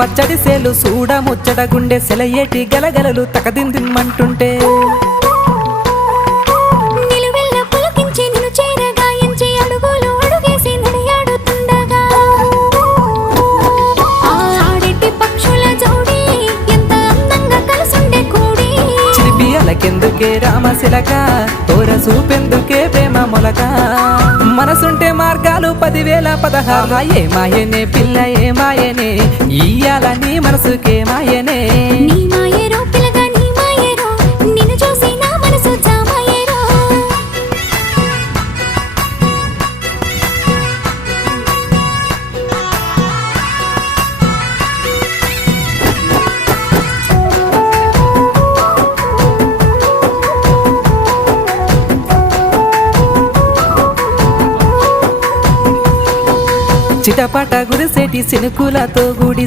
పచ్చడి సేలు సూడ ముచ్చట గుండె సెలయేటి గలగలలు తకదిందిమ్మంటుంటే నిలువెల్ల పులకించి నిన్ను చేరగాయించి అడుగులు అడుగేసి నడియాడుతుండగా ఆడెట్టి పక్షుల జోడి ఎంత అందంగా కలుసుండే కూడి చిలిపియలకెందుకే రామశిలక తోర చూపెందుకే ప్రేమ మొలక మనసుంటే మార్గాలు 10,016 ఏ మాయనే పిల్ల ఏ మాయనే ఇయ్యాల నీ మనసుకే మాయనే నీ మాయేరో పిల్లగా నీ మాయేరో నిన్ను చూసి నా మనసు జామాయేరో చిటపట గురిసేటి సినుకులతో గుడి